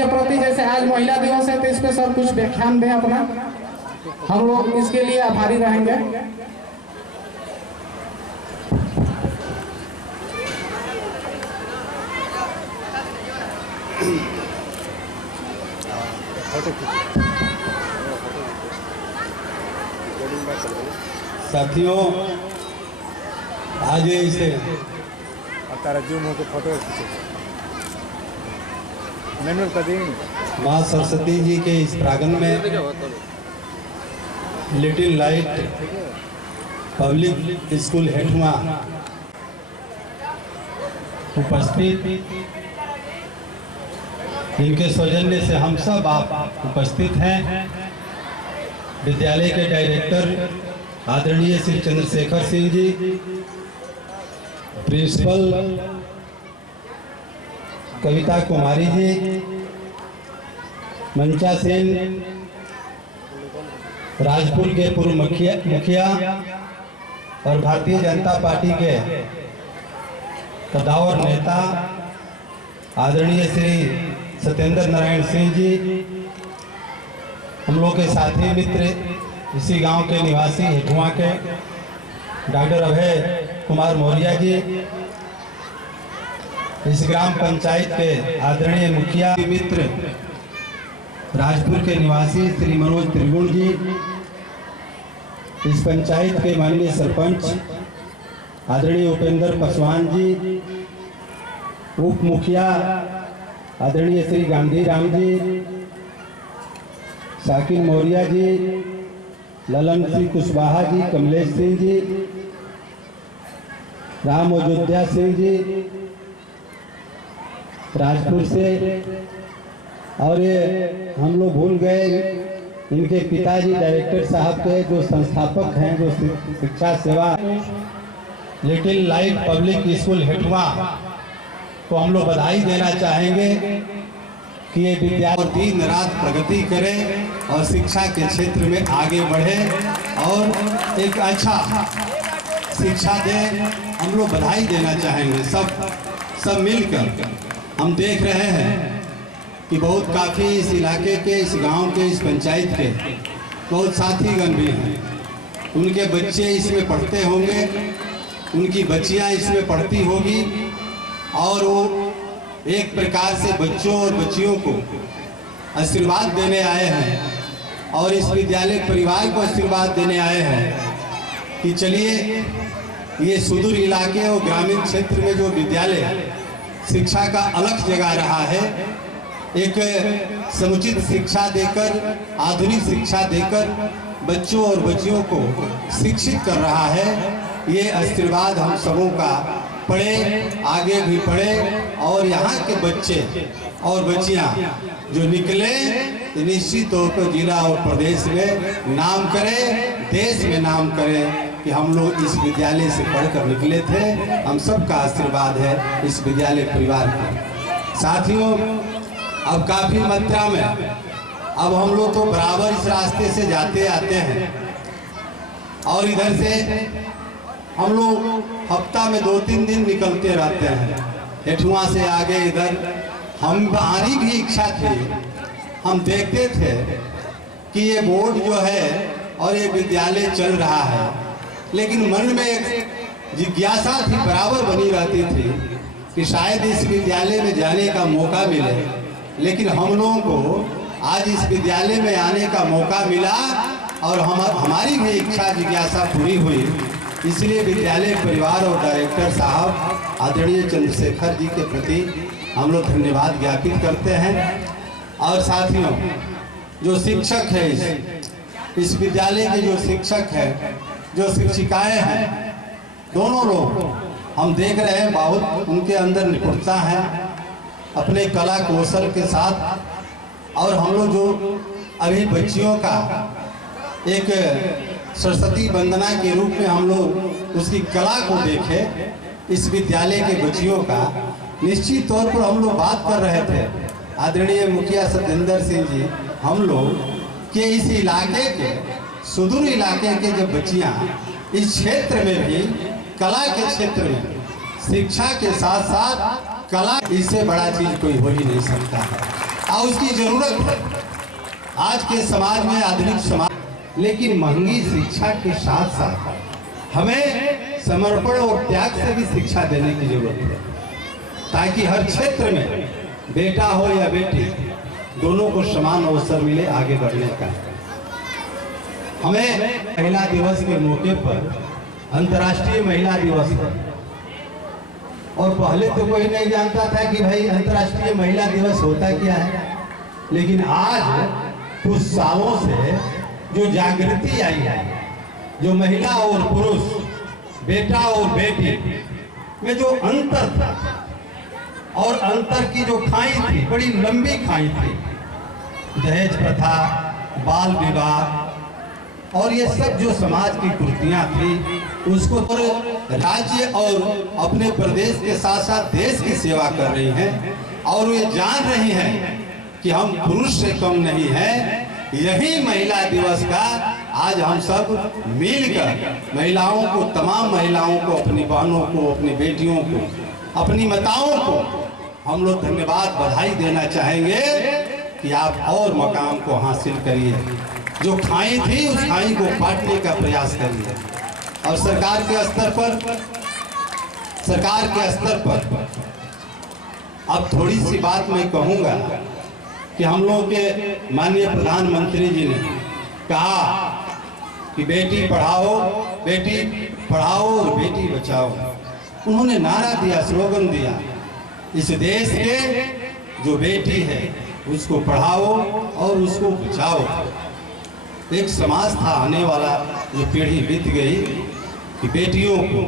के प्रति, जैसे आज महिला दिवस है तो इस पे सब कुछ व्याख्यान दें अपना, हम लोग इसके लिए आभारी रहेंगे। साथियों, आज इसे जूम होकर फोटो माँ सरस्वती जी के इस प्रांगण में लिटिल लाइट पब्लिक स्कूल हेठुआ उपस्थित, इनके सौजन्य से हम सब आप उपस्थित हैं। विद्यालय के डायरेक्टर आदरणीय श्री चंद्रशेखर सिंह जी, प्रिंसिपल कविता कुमारी जी, मंचा सेन राजपुर के पूर्व मुखिया और भारतीय जनता पार्टी के कदावर नेता आदरणीय श्री सत्येंद्र नारायण सिंह जी, हम लोग के साथी मित्र इसी गांव के निवासी हेठुआ के डॉक्टर अभय कुमार मौर्य जी, इस ग्राम पंचायत के आदरणीय मुखिया मित्र राजपुर के निवासी श्री मनोज त्रिगुण जी, इस पंचायत के माननीय सरपंच आदरणीय उपेंद्र पासवान जी, उप मुखिया आदरणीय श्री गांधी राम जी, साकिर मौर्य जी, ललन सिंह कुशवाहा जी, कमलेश सिंह जी, राम अयोध्या सिंह जी राजपुर से, और ये हम लोग भूल गए इनके पिताजी डायरेक्टर साहब के जो संस्थापक हैं, जो शिक्षा सेवा लिटिल लाइट पब्लिक स्कूल हेठुआ को हम लोग बधाई देना चाहेंगे कि ये विद्यालय दिन रात प्रगति करे और शिक्षा के क्षेत्र में आगे बढ़े और एक अच्छा शिक्षा दे। हम लोग बधाई देना चाहेंगे सब मिलकर। हम देख रहे हैं कि बहुत काफ़ी इस इलाके के, इस गांव के, इस पंचायत के बहुत साथीगण भी हैं। उनके बच्चे इसमें पढ़ते होंगे, उनकी बच्चियां इसमें पढ़ती होगी, और वो एक प्रकार से बच्चों और बच्चियों को आशीर्वाद देने आए हैं और इस विद्यालय परिवार को आशीर्वाद देने आए हैं कि चलिए ये सुदूर इलाके और ग्रामीण क्षेत्र में जो विद्यालय शिक्षा का अलग जगह रहा है, एक समुचित शिक्षा देकर, आधुनिक शिक्षा देकर बच्चों और बच्चियों को शिक्षित कर रहा है। ये आशीर्वाद हम सबों का पढ़े, आगे भी पढ़े, और यहाँ के बच्चे और बच्चियाँ जो निकले तो निश्चित तौर पर जिला और प्रदेश में नाम करें, देश में नाम करें कि हम लोग इस विद्यालय से पढ़कर निकले थे। हम सब का आशीर्वाद है इस विद्यालय परिवार का। साथियों, अब काफ़ी मात्रा में अब हम लोग तो बराबर इस रास्ते से जाते आते हैं, और इधर से हम लोग हफ्ता में 2-3 दिन निकलते रहते हैं। हेठुआ से आगे इधर हमारी भी इच्छा थी, हम देखते थे कि ये बोर्ड जो है और ये विद्यालय चल रहा है, लेकिन मन में एक जिज्ञासा थी, बराबर बनी रहती थी कि शायद इस विद्यालय में जाने का मौका मिले। लेकिन हम लोगों को आज इस विद्यालय में आने का मौका मिला और हमारी भी इच्छा जिज्ञासा पूरी हुई। इसलिए विद्यालय परिवार और डायरेक्टर साहब आदरणीय चंद्रशेखर जी के प्रति हम लोग धन्यवाद ज्ञापित करते हैं। और साथियों, जो शिक्षक है इस विद्यालय के, जो शिक्षक है, जो शिक्षिकाएं हैं, दोनों लोग हम देख रहे हैं बहुत उनके अंदर निपुणता है अपने कला कौशल के साथ। और हम लोग जो अभी बच्चियों का एक सरस्वती वंदना के रूप में हम लोग उसकी कला को देखे, इस विद्यालय के बच्चियों का, निश्चित तौर पर हम लोग बात कर रहे थे आदरणीय मुखिया सत्येंद्र सिंह जी, हम लोग कि इस इलाके के, सुदूर इलाके के जब बच्चियां इस क्षेत्र में भी कला के क्षेत्र में शिक्षा के साथ साथ कला, इससे बड़ा चीज कोई हो ही नहीं सकता है। और उसकी जरूरत है आज के समाज में, आधुनिक समाज। लेकिन महंगी शिक्षा के साथ साथ हमें समर्पण और त्याग से भी शिक्षा देने की जरूरत है, ताकि हर क्षेत्र में बेटा हो या बेटी दोनों को समान अवसर मिले आगे बढ़ने का। हमें महिला दिवस के मौके पर, अंतर्राष्ट्रीय महिला दिवस पर, और पहले तो कोई नहीं जानता था कि भाई अंतर्राष्ट्रीय महिला दिवस होता क्या है, लेकिन आज कुछ सालों से जो जागृति आई है, जो महिला और पुरुष, बेटा और बेटी में जो अंतर था, और अंतर की जो खाई थी, बड़ी लंबी खाई थी, दहेज प्रथा, बाल विवाह और ये सब जो समाज की कुरीतियां थी, उसको तो राज्य और अपने प्रदेश के साथ साथ देश की सेवा कर रही हैं, और वे जान रही हैं कि हम पुरुष से कम नहीं हैं। यही महिला दिवस का आज हम सब मिलकर महिलाओं को, तमाम महिलाओं को, अपनी बहनों को, अपनी बेटियों को, अपनी माताओं को हम लोग धन्यवाद, बधाई देना चाहेंगे कि आप और मकाम को हासिल करिए। जो खाई थी उस खाई को पाटने का प्रयास करिए, और सरकार के स्तर पर अब थोड़ी सी बात मैं कहूँगा कि हम लोग के माननीय प्रधानमंत्री जी ने कहा कि बेटी पढ़ाओ और बेटी बचाओ। उन्होंने नारा दिया, स्लोगन दिया, इस देश के जो बेटी है उसको पढ़ाओ और उसको बचाओ। एक समाज था आने वाला, जो पीढ़ी बीत गई, कि बेटियों को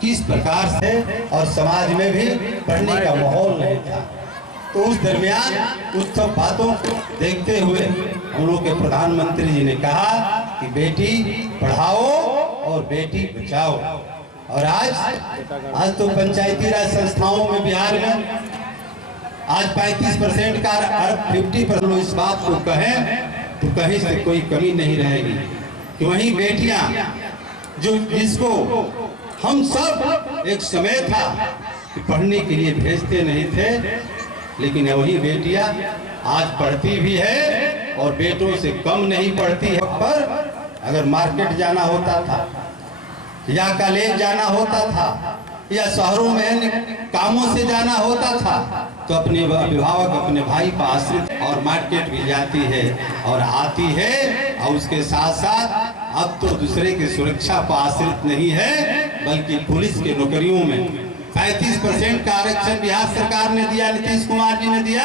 किस प्रकार से, और समाज में भी पढ़ने का माहौल नहीं था। तो उस दरमियान उस सब बातों को देखते हुए हम लोग के प्रधानमंत्री जी ने कहा कि बेटी पढ़ाओ और बेटी बचाओ। और आज तो पंचायती राज संस्थाओं में बिहार में आज 35% का 50% इस बात को कहें तो कहीं से कोई कमी नहीं रहेगी कि वहीं बेटियां, जो जिसको हम सब एक समय था कि पढ़ने के लिए भेजते नहीं थे, लेकिन वही बेटियां आज पढ़ती भी है और बेटों से कम नहीं पढ़ती है। पर अगर मार्केट जाना होता था या कॉलेज जाना होता था या शहरों में कामों से जाना होता था, तो अपने अभिभावक, अपने भाई पर आश्रित, और मार्केट भी जाती है और आती है। और उसके साथ साथ अब तो दूसरे की सुरक्षा पर आश्रित नहीं है, बल्कि पुलिस के नौकरियों में 35% का आरक्षण बिहार सरकार ने दिया, नीतीश कुमार जी ने दिया,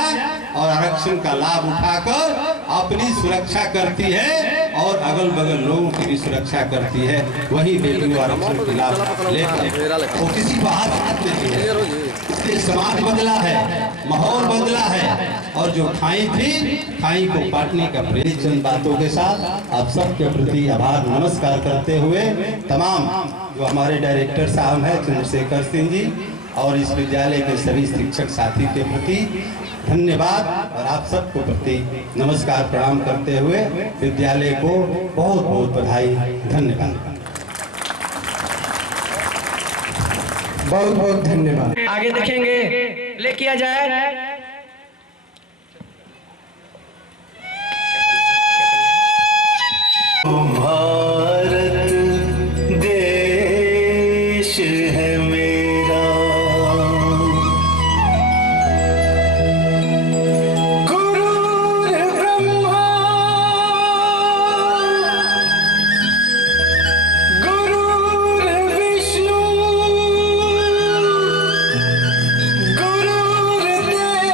और आरक्षण का लाभ उठाकर अपनी सुरक्षा करती है और अगल बगल लोगों की भी सुरक्षा करती है। वही बेटियों आरक्षण का लाभ लेकर वो किसी को हाथ नहीं है। समाज बदला है, माहौल बदला है, और जो खाई थी, खाई को पाटने का प्रयास। चंद बातों के साथ आप सबके प्रति आभार नमस्कार करते हुए तमाम जो हमारे डायरेक्टर साहब हैं चंद्रशेखर सिंह जी, और इस विद्यालय के सभी शिक्षक साथी के प्रति धन्यवाद, और आप सबको प्रति नमस्कार प्रणाम करते हुए विद्यालय को बहुत बहुत बधाई, धन्यवाद। बहुत बहुत धन्यवाद। आगे देखेंगे, ले किया जाए। भारत देश है मेरा, गुरुर् ब्रह्मा गुरुर्विष्णु गुरुर्देव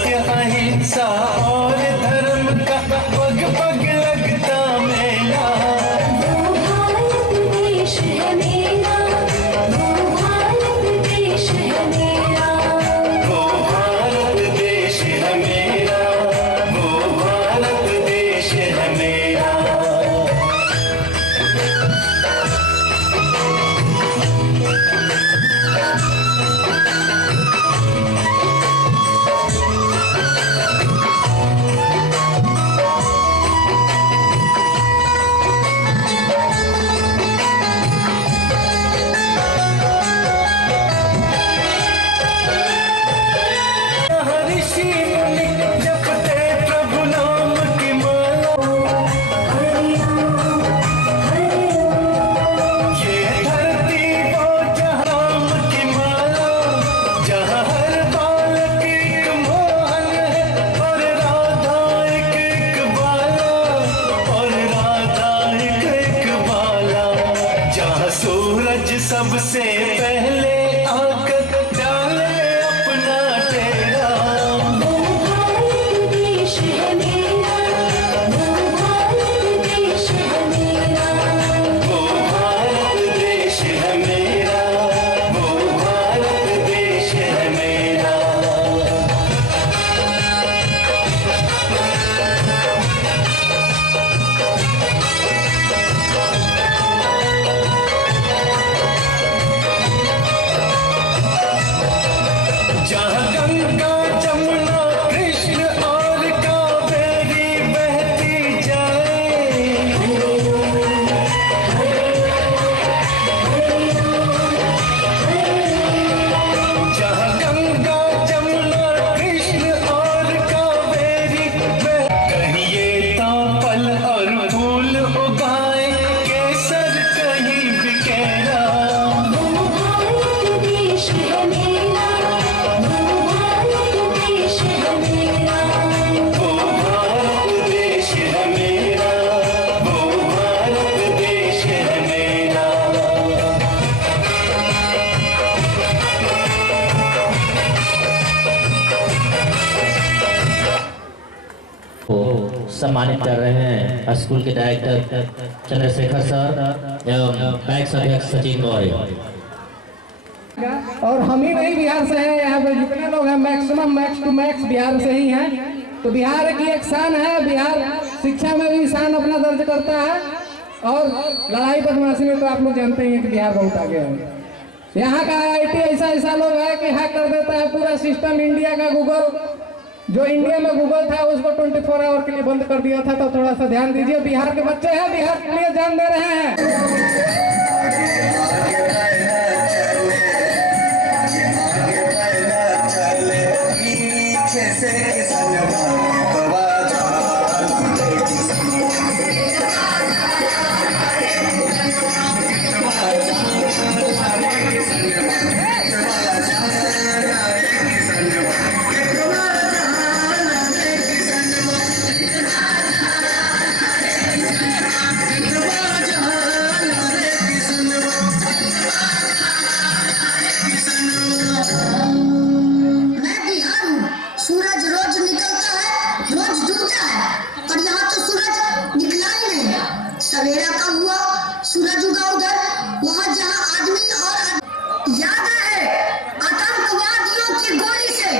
सत्य अहिंसा और धर्म का पग पग लगता मेला। वो भारत देश है मेरा, वो भारत देश है मेरा। वो भारत देश है मेरा, वो भारत देश है मेरा। ऋषि मुनि जपते प्रभु नाम की माला। ये धरती वो जहां की माला, जहां हर बालक एक मोहन है और राधा एक एक बाला, और राधा एक एक बाला। जहां सूरज सबसे पहले आकर डाले अपना डेरा। वो भारत देश है मेरा, वो भारत देश है मेरा। वो भारत देश है मेरा, वो भारत देश है मेरा। जहाँ गंगा जमुना कृष्ण और कावेरी बहती जाए। जहाँ गंगा जमुना कृष्ण और कावेरी कहिए तापल और फूल उगाए, केसर कहीं बिकेरा। वो भारत देश है मेरा, वो भारत देश है मेरा। वो भारत देश है मेरा, वो भारत देश है मेरा। को सम्मानित कर रहे हैं स्कूल के डायरेक्टर चंद्रशेखर सर एवं पैक्स अध्यक्ष सचिन मौर्य। और हम ही नहीं बिहार से हैं, यहाँ पे जितने लोग हैं maximum max to max Bihar से ही हैं। तो बिहार की एक शान है, बिहार शिक्षा में भी शान अपना दर्ज करता है, और लड़ाई बदमाशी में तो आप लोग जानते ही हैं कि बिहार बहुत आगे है। यहाँ का IIT ऐसा ऐसा लोग है कि हैक कर देता है पूरा सिस्टम। इंडिया का गूगल, जो इंडिया में गूगल था उसको 24 आवर के लिए बंद कर दिया था। तो थोड़ा सा ध्यान दीजिए, बिहार के बच्चे हैं, बिहार के लिए जान दे रहे हैं। मैं बिहार हूँ। सूरज रोज निकलता है, रोज डूबता है, और यहाँ तो सूरज निकला ही नहीं। सवेरा कब हुआ, सूरज उगा उधर, वहाँ जहाँ आदमी और याद है आतंकवादियों की गोली से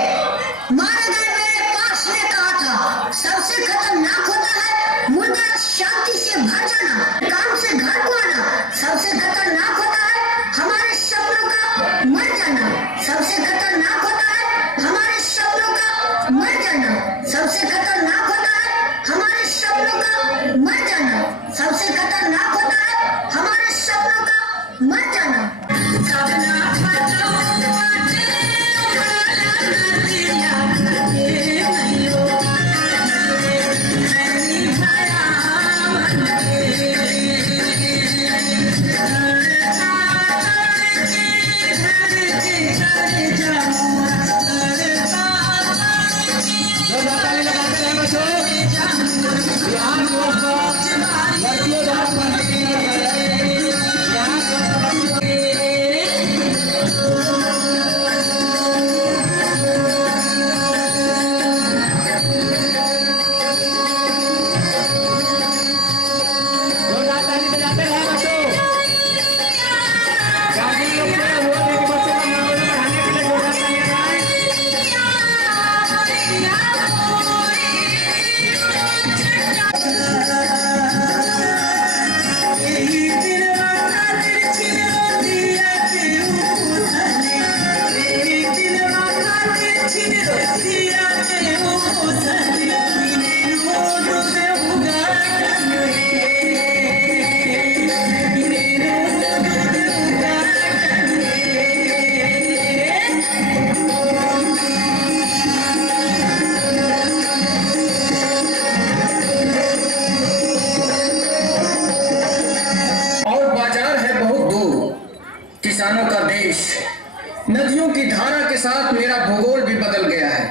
मारे गए मेरे पास ने कहा था, सबसे खतरनाक होता है मुर्दा शांति से भर जाना, काम से घर को आना। सबसे खतरनाक होता है हमारे सपनों का मर जाना। सबसे खतरनाक होता है हमारे सपनों का मर जाना। सबसे खतरनाक होता है हमारे सपनों का मर जाना। सबसे खतरनाक होता है हमारे सपनों का मर जाना। नदियों की धारा के साथ मेरा भूगोल भी बदल गया है,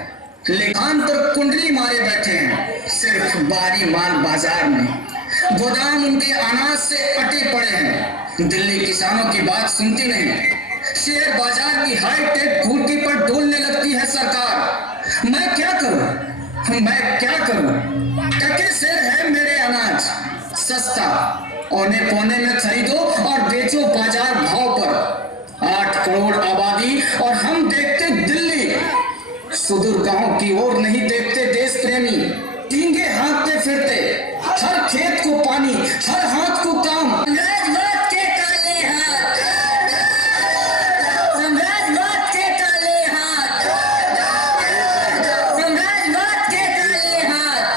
लेकिन तो कुंडली मारे बैठे हैं सिर्फ बारी माल बाजार में। गोदाम उनके अनाज से अटे पड़े हैं। दिल्ली किसानों की बात सुनती नहीं। शेयर बाजार की हाईटेक घूटी पर डोलने लगती है सरकार। मैं क्या करूं? टके शेर है मेरे अनाज, सस्ता औने पौने में खरीदो और बेचो बाजार भाव पर। 8 करोड़ आबादी और हम देखते दिल्ली, सुदूर गांव की ओर नहीं देखते देश प्रेमी। डींगे हाँकते फिरते, हर खेत को पानी, हर हाथ को काम। साम्राज्यवाद के काले हाथ, साम्राज्यवाद के काले हाथ, साम्राज्यवाद के काले हाथ।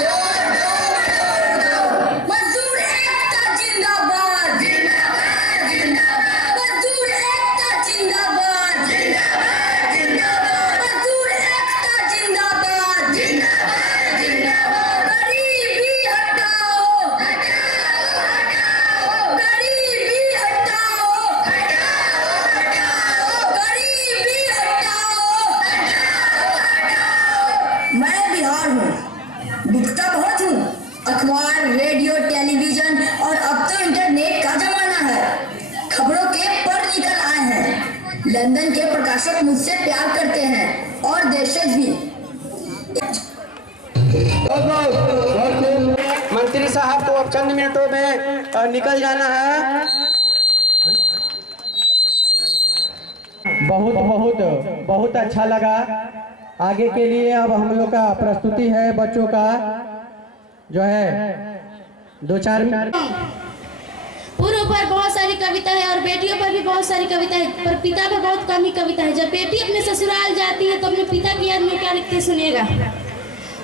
मजदूर एकता जिंदाबाद, जिंदाबाद, जिंदाबाद। मजदूर एकता जिंदाबाद, जिंदाबाद, जिंदाबाद। मजदूर एकता जिंदाबाद, जिंदाबाद, जिंदाबाद। गरीबी हटाओ, गरीबी हटाओ, गरीबी हटाओ। मैं बिहार हूँ, दिखता बहुत हूँ। अखबार, रेडियो, टेलीविजन और अब तो इंटरनेट का जमाना है। खबरों के पढ़ निकल आए हैं। लंदन के प्रकाशक मुझसे प्यार करते हैं और देशज भी। मंत्री साहब को अब चंद मिनटों में निकल जाना है। बहुत अच्छा लगा। आगे के लिए अब हम लोग का प्रस्तुति है बच्चों का, जो है 2-4 मिनट। पुरुष पर बहुत सारी कविता है और बेटियों पर भी बहुत सारी कविता है, पर पिता पर बहुत कम ही कविता है। जब बेटी अपने ससुराल जाती है तो अपने पिता की याद में क्या लिखते सुनिएगा।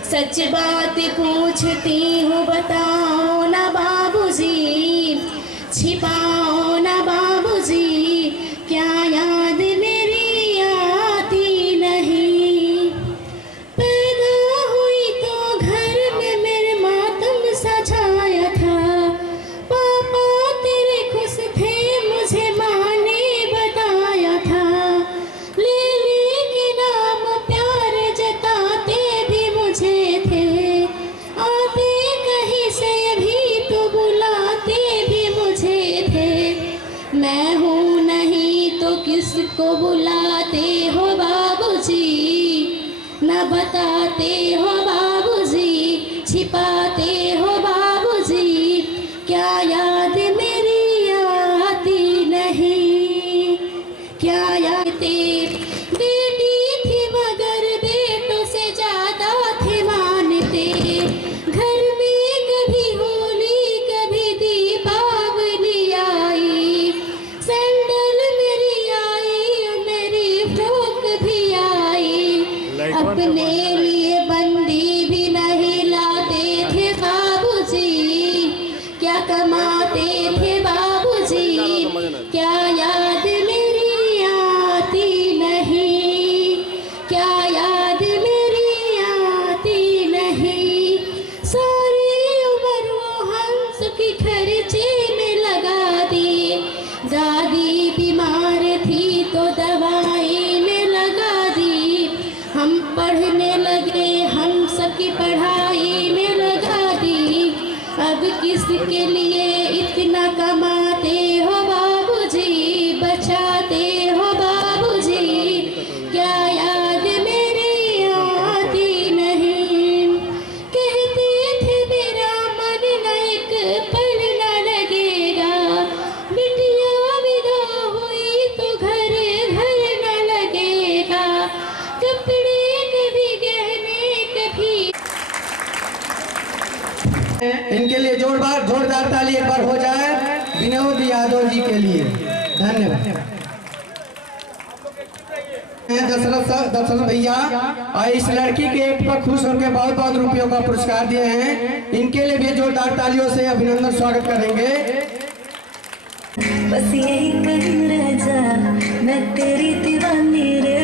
सच बात पूछती हूँ बताओ ना बाबूजी, छिपाओ ना बाबूजी, क्या याद मेरी आती नहीं। पैदा हुई तो घर में मेरे मातम सा छाया था। पापा तेरे खुश थे मुझे माँ ने बताया था। लेले के नाम प्यार जताते भी मुझे थे। आते कहीं से भी तो बुलाते भी मुझे थे। मैं हूँ नहीं तो किसको बुलाते हो बाबूजी, न बताते हो बाबूजी, छिपाते हो बाबूजी, क्या याद मेरी आती नहीं। क्या याद बेटी थी मगर बेटों से ज्यादा थे मानते। घर में कभी होली कभी दीपावली आई। सैंडल मेरी आई, मेरी फ्रॉक भी आई। अपने लिए बंदी भी नहीं लाते थे बाबूजी, क्या कमाते थे बाबूजी, क्या याद मेरी आती नहीं। क्या याद मेरी आती नहीं। सारी उम्र वो हंस की खर्चे में लगा दी। दादी बीमार थी तो दवाई में लगा दी। हम पढ़ने लगे, हम सबकी पढ़ाई में लगा दी। अब किसके लिए इतना कमाते हो बाबूजी, बचाते हो बाबूजी, क्या याद मेरी आती नहीं। कहते थे मेरा मन न एक पल न लगेगा। बिटिया विदा हुई तो घर घर न लगेगा। कपड़े कभी गहने कभी। इनके लिए जोरदार ताली एक बार हो जाए विनोद यादव जी के लिए। धन्यवाद। दशरथ भैया और इस लड़की के एक पर खुश होकर बहुत रुपयों का पुरस्कार दिए हैं। इनके लिए भी जोरदार तालियों से अभिनंदन स्वागत करेंगे। बस यही कहीं रह जा, मैं तेरी दीवानी रे।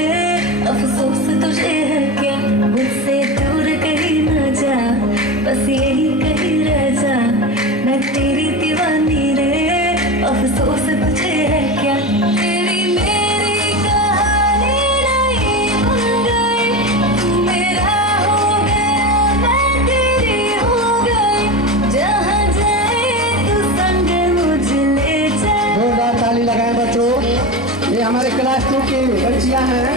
अफसोस तुझे है क्या, मुझसे दूर कहीं ना जा। बस यही कहीं रह जा, मैं तेरी दीवानी रे। अफसोस तुझे है क्या, तेरी मेरी कहानी हमारे क्लास 2 की बच्चियां हैं,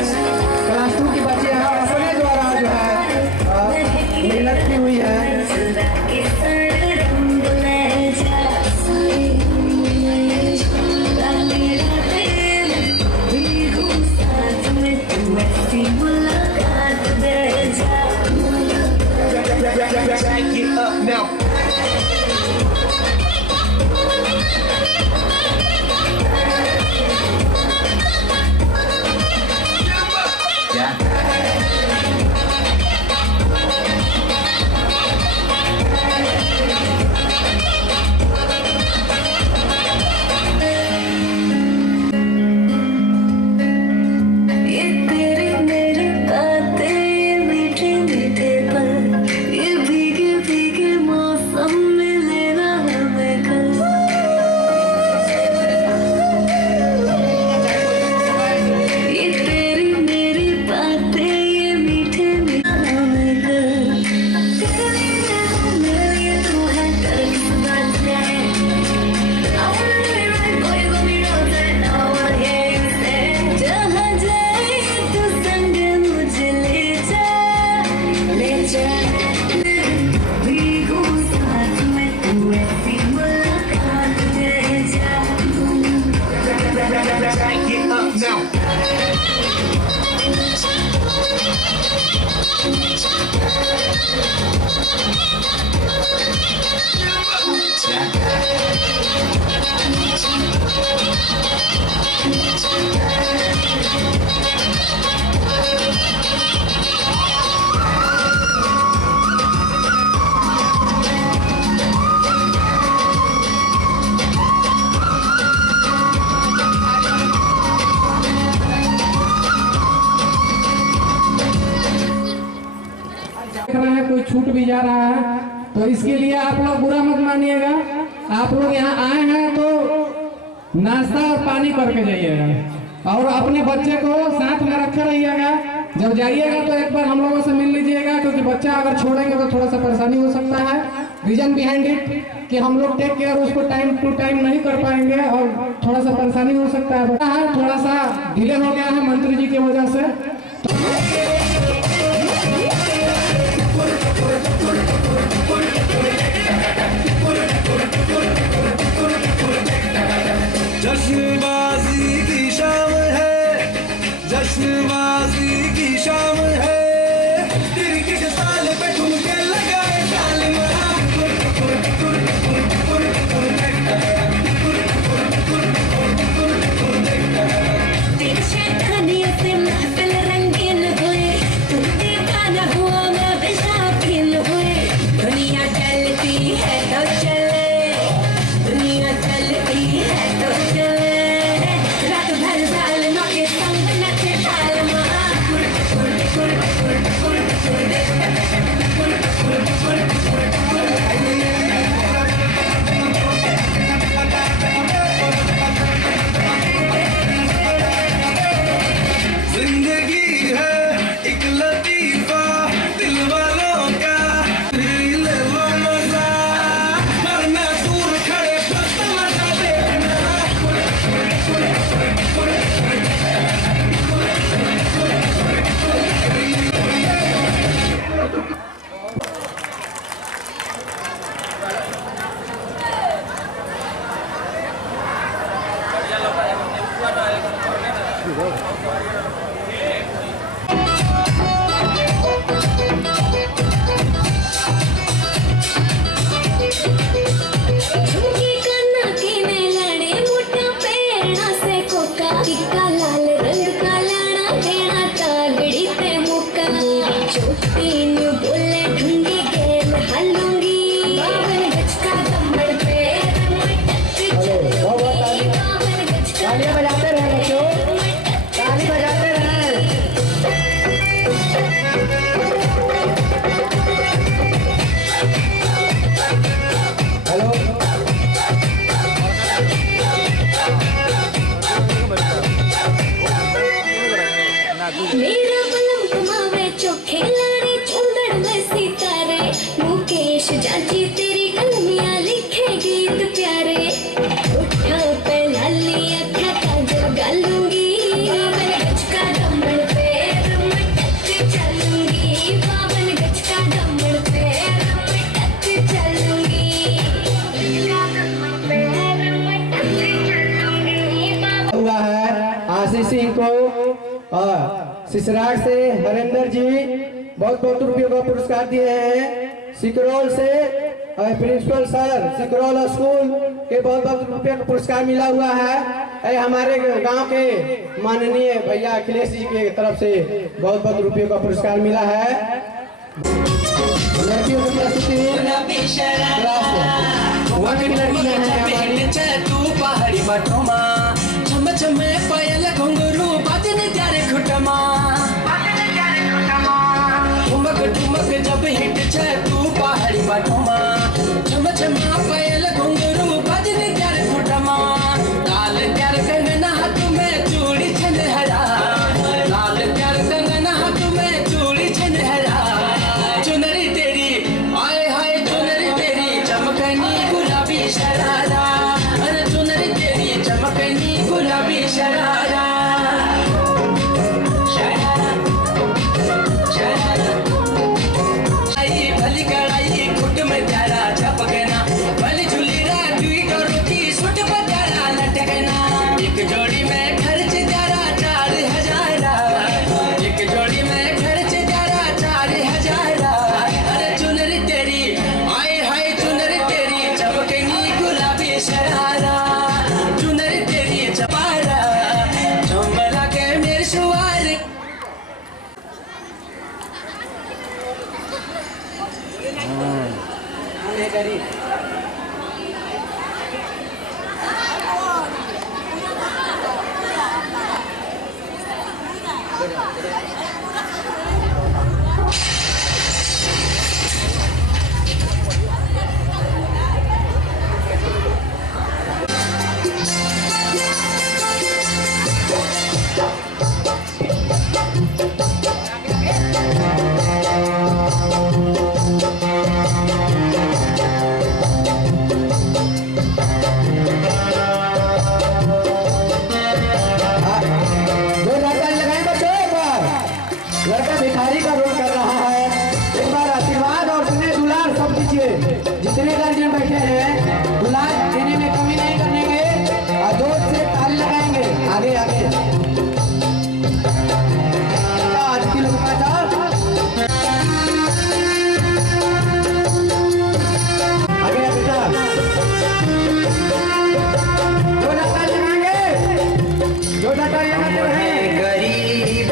क्लास 2 की बच्चियां अपने द्वारा जो है मेहनत की हुई है। कोई छूट भी जा रहा है तो इसके लिए आप लोग बुरा मत मानिएगा। आप लोग यहाँ आए हैं तो नाश्ता और पानी करके जाइएगा और अपने बच्चे को साथ में रखे रहिएगा। जब जाइएगा तो एक बार हम लोगों से मिल लीजिएगा, क्योंकि बच्चा अगर छोड़ेंगे तो थोड़ा सा परेशानी हो सकता है। रीजन बिहाइंड इट कि हम लोग टेक केयर उसको टाइम टू टाइम नहीं कर पाएंगे और थोड़ा सा परेशानी हो सकता है। थोड़ा सा डिले हो गया है मंत्री जी की वजह से। जश्नबाजी की शाम है, जश्नबाजी की शाम है, क्रिकेट ताल पे ठुमके लगाए ताल से महफिल सिसराट से हरेंद्र जी बहुत बहुत रुपये का पुरस्कार दिए हैं। सिकरौल से प्रिंसिपल सर सिकरौल स्कूल के बहुत बहुत रुपये का पुरस्कार मिला हुआ है। हमारे गांव के माननीय भैया अखिलेश जी के तरफ से बहुत बहुत रुपये का पुरस्कार मिला है। लड़कियों की प्रस्तुति जब हिट छे तू पहाड़ी बाटोमा छम छमा पायल घुंघरू बजने त्यारे फुटमा लाल त्यार कंगना हाथ में चूड़ी छनहरा लाल त्यार कंगना हाथ में चूड़ी छनहरा चुनरी तेरी आए हाय चुनरी तेरी चमकनी गुलाबी शरारा अरे चुनरी तेरी चमकनी गुलाबी शरारा जोड़ी में खर्च जरा 4,000 एक जोड़ी में खर्च जरा 4,000 अरे चुनरी तेरी आए हाय चुनरी तेरी चमकनी गुलाबी शरारा चुनरी तेरी चपारा झुमला के मेरे शुआर लड़का भिखारी का रोल कर रहा है। एक बार आशीर्वाद और स्नेह दुलार सब दीजिए। जितने गार्जियन बैठे हैं दुलार देने में कमी नहीं करेंगे और जोर से ताली लगाएंगे। आगे आगे आरती लोग आगे बेटा जो ताली लगाएंगे गरीब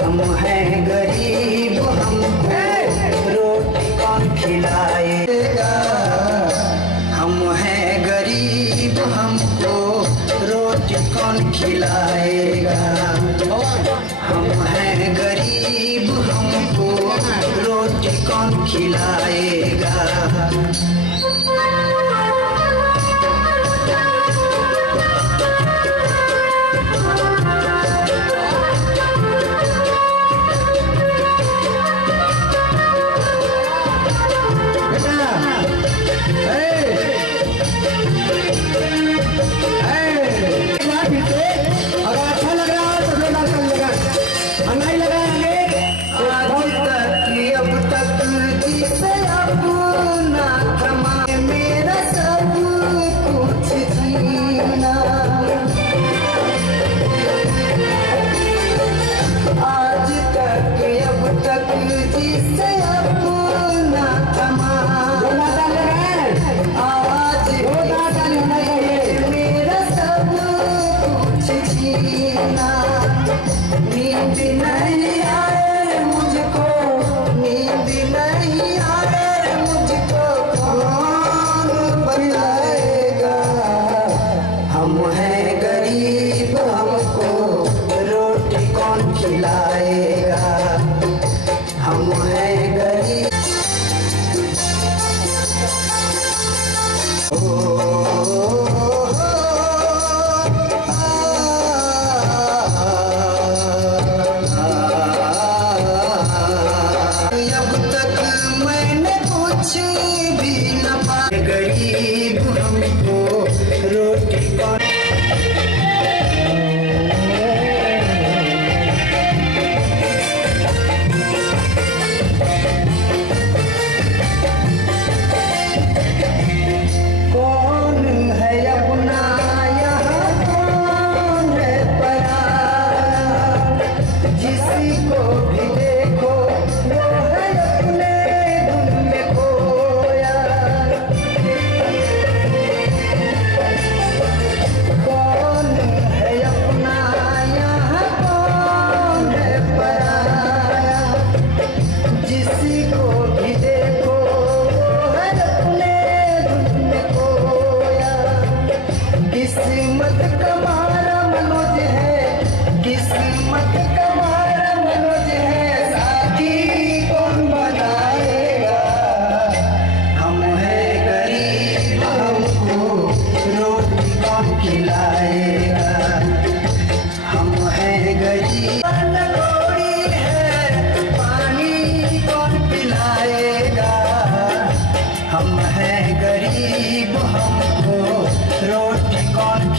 हम हैं गरीब हमको रोटी कौन खिलाएगा हम हैं गरीब हमको रोटी कौन खिलाएगा हम हैं गरीब हमको रोटी कौन खिलाएगा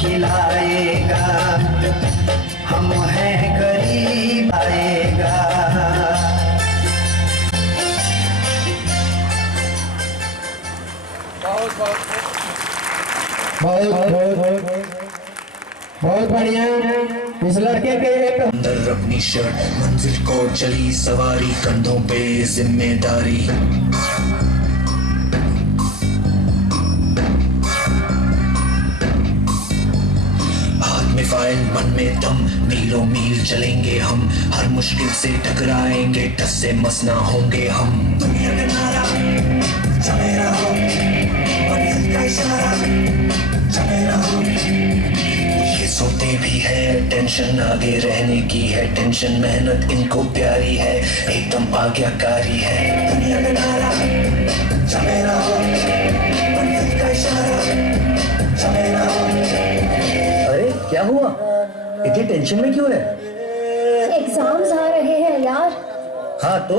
खिलाएगा, हम हैं करीब आएगा। बहुत बढ़िया। इस लड़के के एक अंदर अपनी शर्ट, मंजिल को चली सवारी, कंधों पे जिम्मेदारी। हाथ में फाइल, मन में दम, मीलों मील चलेंगे हम, हर मुश्किल से टकराएंगे, टस से मस ना होंगे हम। दुनिया का नारा चले रहो, मंजिल का इशारा चले रहो। ये सोते भी है, टेंशन आगे रहने की है, टेंशन मेहनत इनको प्यारी है, एकदम आज्ञाकारी है। दुनिया का नारा चले रहो, मंजिल का इशारा चले रहो। अरे क्या हुआ, इतनी टेंशन में क्यों है? एग्जाम्स आ रहे हैं यार। हाँ तो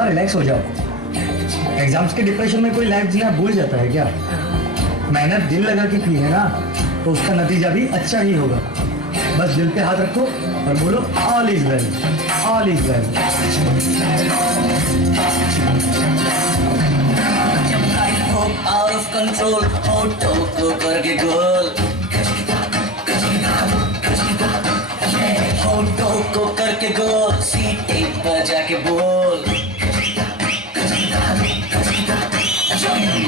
रिलैक्स हो जाओ। एग्जाम्स के डिप्रेशन में कोई लाइफ जीना भूल जाता है क्या? मेहनत दिल लगा के की है ना, तो उसका नतीजा भी अच्छा ही होगा। बस दिल पे हाथ रखो और बोलो all is well, all is well. Out of control, auto को करके गोल, ऑटो को करके गोल, सीटे पर जाके बोल।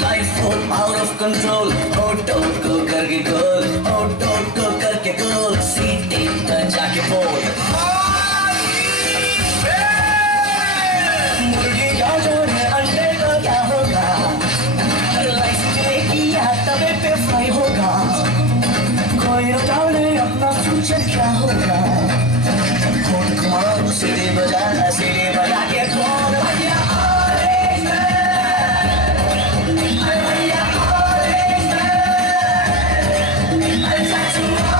लाइफ हो आउट ऑफ कंट्रोल, ऑटो को करके गोल, ऑटो को करके गोल, सीटे पर जाके बोल। मुर्गी का जोड़े अंडे का क्या होगा, लाइफ चलेगी या तवे पे फ्राई होगा, कोई न जाने अपना फ्यूचर क्या होगा। सीधे बजा